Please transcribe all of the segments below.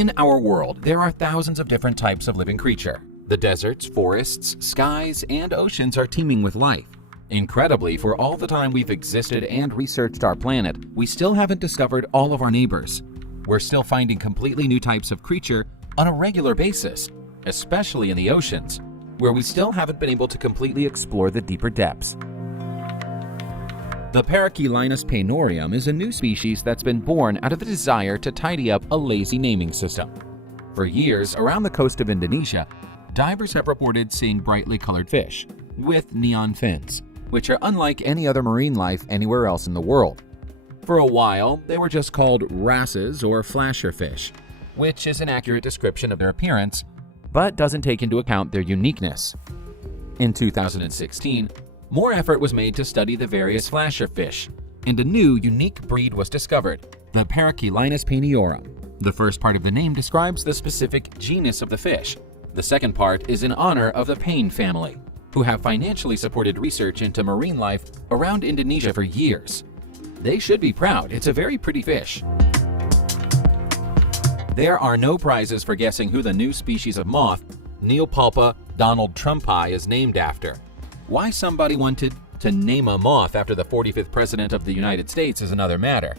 In our world, there are thousands of different types of living creature. The deserts, forests, skies, and oceans are teeming with life. Incredibly, for all the time we've existed and researched our planet, we still haven't discovered all of our neighbors. We're still finding completely new types of creature on a regular basis, especially in the oceans, where we still haven't been able to completely explore the deeper depths. The Parachelinus painorium is a new species that's been born out of the desire to tidy up a lazy naming system. For years, around the coast of Indonesia, divers have reported seeing brightly colored fish with neon fins, which are unlike any other marine life anywhere else in the world. For a while, they were just called wrasses or flasher fish, which is an accurate description of their appearance, but doesn't take into account their uniqueness. In 2016, more effort was made to study the various flasher fish, and a new, unique breed was discovered, the Parachelinus painiorum. The first part of the name describes the specific genus of the fish. The second part is in honor of the pain family, who have financially supported research into marine life around Indonesia for years. They should be proud. It's a very pretty fish. There are no prizes for guessing who the new species of moth, Neopulpa Donald Trumpi, is named after. Why somebody wanted to name a moth after the 45th President of the United States is another matter.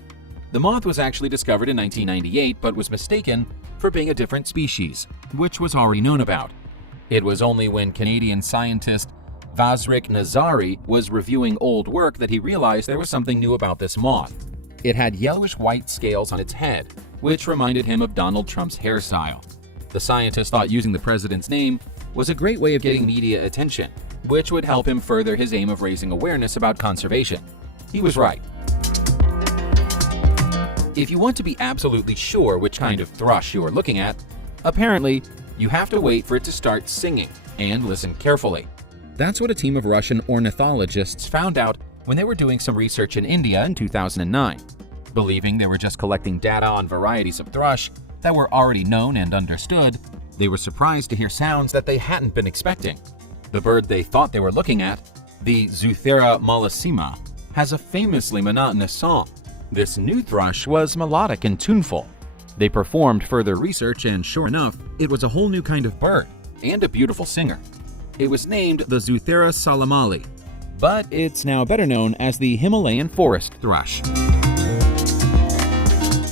The moth was actually discovered in 1998 but was mistaken for being a different species, which was already known about. It was only when Canadian scientist Vazrik Nazari was reviewing old work that he realized there was something new about this moth. It had yellowish-white scales on its head, which reminded him of Donald Trump's hairstyle. The scientist thought using the president's name was a great way of getting media attention, which would help him further his aim of raising awareness about conservation. He was right. If you want to be absolutely sure which kind of thrush you are looking at, apparently you have to wait for it to start singing and listen carefully. That's what a team of Russian ornithologists found out when they were doing some research in India in 2009. Believing they were just collecting data on varieties of thrush that were already known and understood, they were surprised to hear sounds that they hadn't been expecting. The bird they thought they were looking at, the Zuthera mollissima, has a famously monotonous song. This new thrush was melodic and tuneful. They performed further research and sure enough, it was a whole new kind of bird and a beautiful singer. It was named the Zuthera salamali, but it's now better known as the Himalayan forest thrush.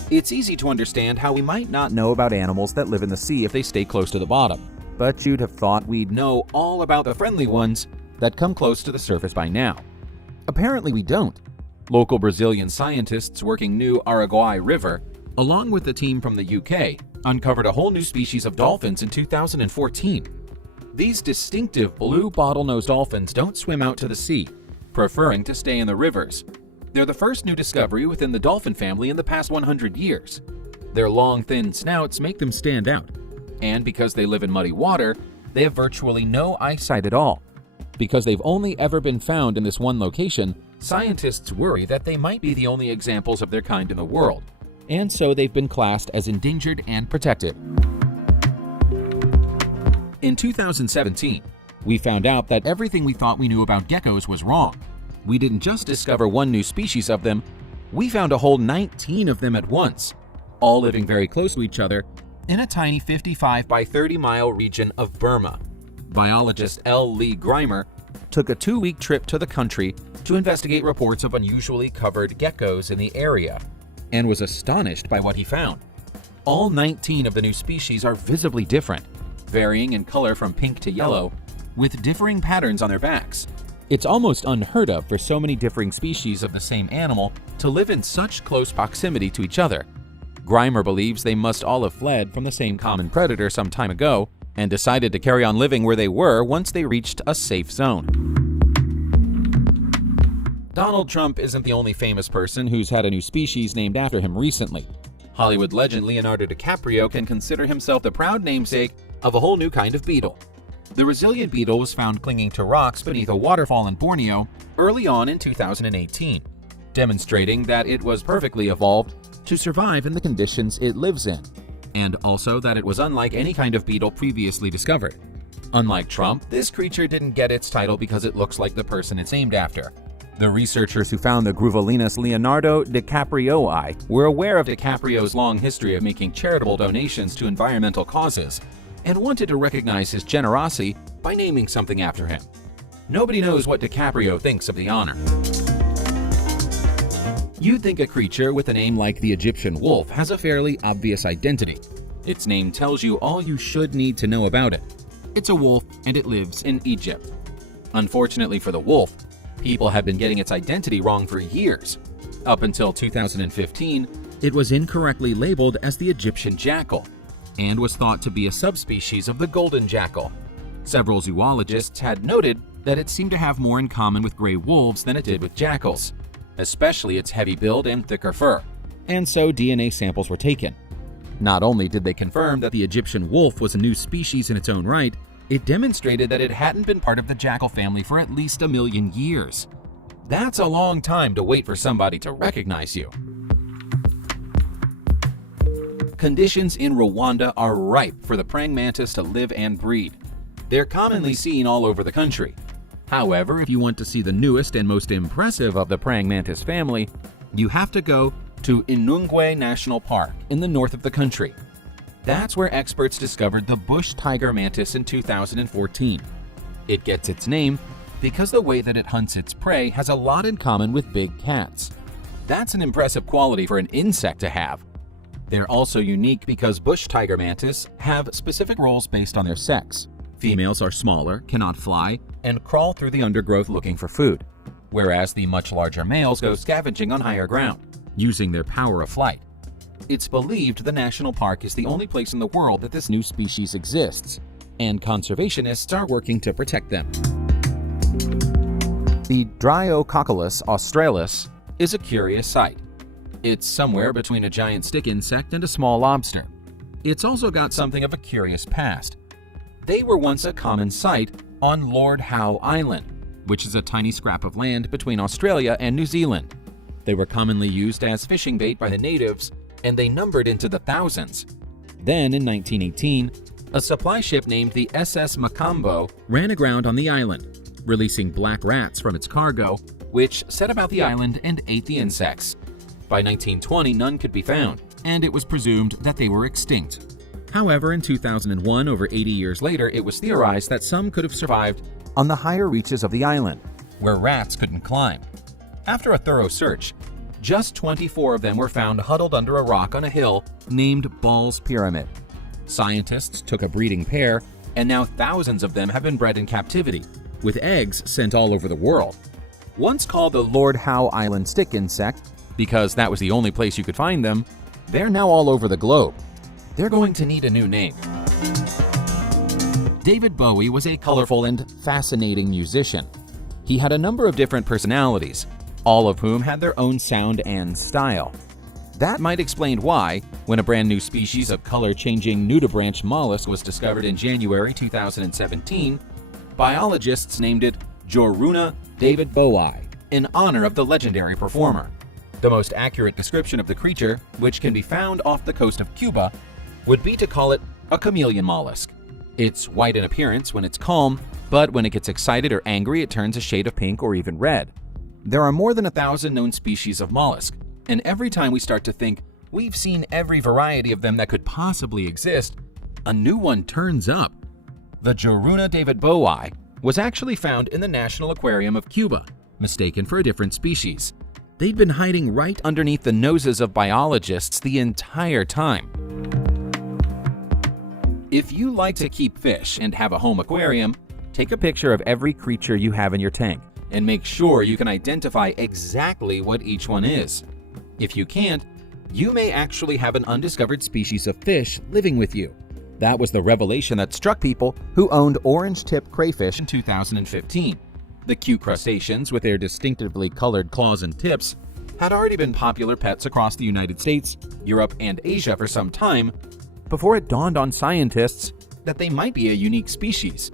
It's easy to understand how we might not know about animals that live in the sea if they stay close to the bottom, but you'd have thought we'd know all about the friendly ones that come close to the surface by now. Apparently we don't. Local Brazilian scientists working New Araguaia River, along with the team from the UK, uncovered a whole new species of dolphins in 2014. These distinctive blue bottlenose dolphins don't swim out to the sea, preferring to stay in the rivers. They're the first new discovery within the dolphin family in the past 100 years. Their long, thin snouts make them stand out, and because they live in muddy water, they have virtually no eyesight at all. Because they've only ever been found in this one location, scientists worry that they might be the only examples of their kind in the world, and so they've been classed as endangered and protected. In 2017, we found out that everything we thought we knew about geckos was wrong. We didn't just discover one new species of them, we found a whole 19 of them at once, all living very close to each other in a tiny 55 by 30 mile region of Burma. Biologist L. Lee Grimer took a 2-week trip to the country to investigate reports of unusually covered geckos in the area, and was astonished by what he found. All 19 of the new species are visibly different, varying in color from pink to yellow, with differing patterns on their backs. It's almost unheard of for so many differing species of the same animal to live in such close proximity to each other. Grimer believes they must all have fled from the same common predator some time ago and decided to carry on living where they were once they reached a safe zone. Donald Trump isn't the only famous person who's had a new species named after him recently. Hollywood legend Leonardo DiCaprio can consider himself the proud namesake of a whole new kind of beetle. The resilient beetle was found clinging to rocks beneath a waterfall in Borneo early on in 2018, demonstrating that it was perfectly evolved to survive in the conditions it lives in, and also that it was unlike any kind of beetle previously discovered. Unlike Trump, this creature didn't get its title because it looks like the person it's named after. The researchers who found the Gruvalinus Leonardo DiCaprioi were aware of DiCaprio's long history of making charitable donations to environmental causes and wanted to recognize his generosity by naming something after him. Nobody knows what DiCaprio thinks of the honor. You'd think a creature with a name like the Egyptian wolf has a fairly obvious identity. Its name tells you all you should need to know about it. It's a wolf and it lives in Egypt. Unfortunately for the wolf, people have been getting its identity wrong for years. Up until 2015, it was incorrectly labeled as the Egyptian jackal and was thought to be a subspecies of the golden jackal. Several zoologists had noted that it seemed to have more in common with gray wolves than it did with jackals, especially its heavy build and thicker fur, and so DNA samples were taken. Not only did they confirm that the Egyptian wolf was a new species in its own right, it demonstrated that it hadn't been part of the jackal family for at least 1 million years. That's a long time to wait for somebody to recognize you. Conditions in Rwanda are ripe for the praying mantis to live and breed. They're commonly seen all over the country. However, if you want to see the newest and most impressive of the praying mantis family, you have to go to Inungwe National Park in the north of the country. That's where experts discovered the bush tiger mantis in 2014. It gets its name because the way that it hunts its prey has a lot in common with big cats. That's an impressive quality for an insect to have. They're also unique because bush tiger mantis have specific roles based on their sex. Females are smaller, cannot fly, and crawl through the undergrowth looking for food, whereas the much larger males go scavenging on higher ground, using their power of flight. It's believed the national park is the only place in the world that this new species exists, and conservationists are working to protect them. The Dryococolus australis is a curious sight. It's somewhere between a giant stick insect and a small lobster. It's also got something of a curious past. They were once a common sight on Lord Howe Island, which is a tiny scrap of land between Australia and New Zealand. They were commonly used as fishing bait by the natives, and they numbered into the thousands. Then, in 1918, a supply ship named the SS Macambo ran aground on the island, releasing black rats from its cargo, which set about the island and ate the insects. By 1920, none could be found, and it was presumed that they were extinct. However, in 2001, over 80 years later, it was theorized that some could have survived on the higher reaches of the island, where rats couldn't climb. After a thorough search, just 24 of them were found huddled under a rock on a hill named Ball's Pyramid. Scientists took a breeding pair, and now thousands of them have been bred in captivity, with eggs sent all over the world. Once called the Lord Howe Island stick insect, because that was the only place you could find them, they're now all over the globe. They're going to need a new name. David Bowie was a colorful and fascinating musician. He had a number of different personalities, all of whom had their own sound and style. That might explain why, when a brand new species of color-changing nudibranch mollusk was discovered in January 2017, biologists named it Joruna David Bowie in honor of the legendary performer. The most accurate description of the creature, which can be found off the coast of Cuba, would be to call it a chameleon mollusk. It's white in appearance when it's calm, but when it gets excited or angry, it turns a shade of pink or even red. There are more than 1,000 known species of mollusk, and every time we start to think we've seen every variety of them that could possibly exist, a new one turns up. The Joruna David Bowie was actually found in the National Aquarium of Cuba, mistaken for a different species. They'd been hiding right underneath the noses of biologists the entire time. If you like to keep fish and have a home aquarium, take a picture of every creature you have in your tank and make sure you can identify exactly what each one is. If you can't, you may actually have an undiscovered species of fish living with you. That was the revelation that struck people who owned orange-tip crayfish in 2015. The cute crustaceans with their distinctively colored claws and tips had already been popular pets across the United States, Europe, and Asia for some time before it dawned on scientists that they might be a unique species.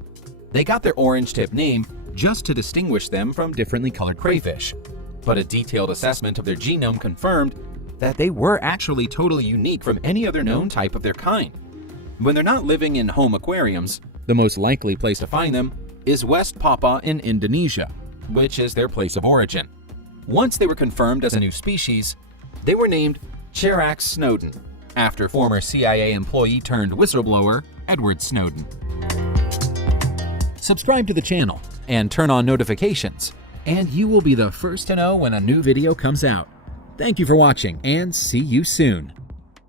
They got their orange-tip name just to distinguish them from differently colored crayfish, but a detailed assessment of their genome confirmed that they were actually totally unique from any other known type of their kind. When they're not living in home aquariums, the most likely place to find them is West Papua in Indonesia, which is their place of origin. Once they were confirmed as a new species, they were named Charax Snowden, after former CIA employee turned whistleblower Edward Snowden. Subscribe to the channel and turn on notifications, and you will be the first to know when a new video comes out. Thank you for watching, and see you soon.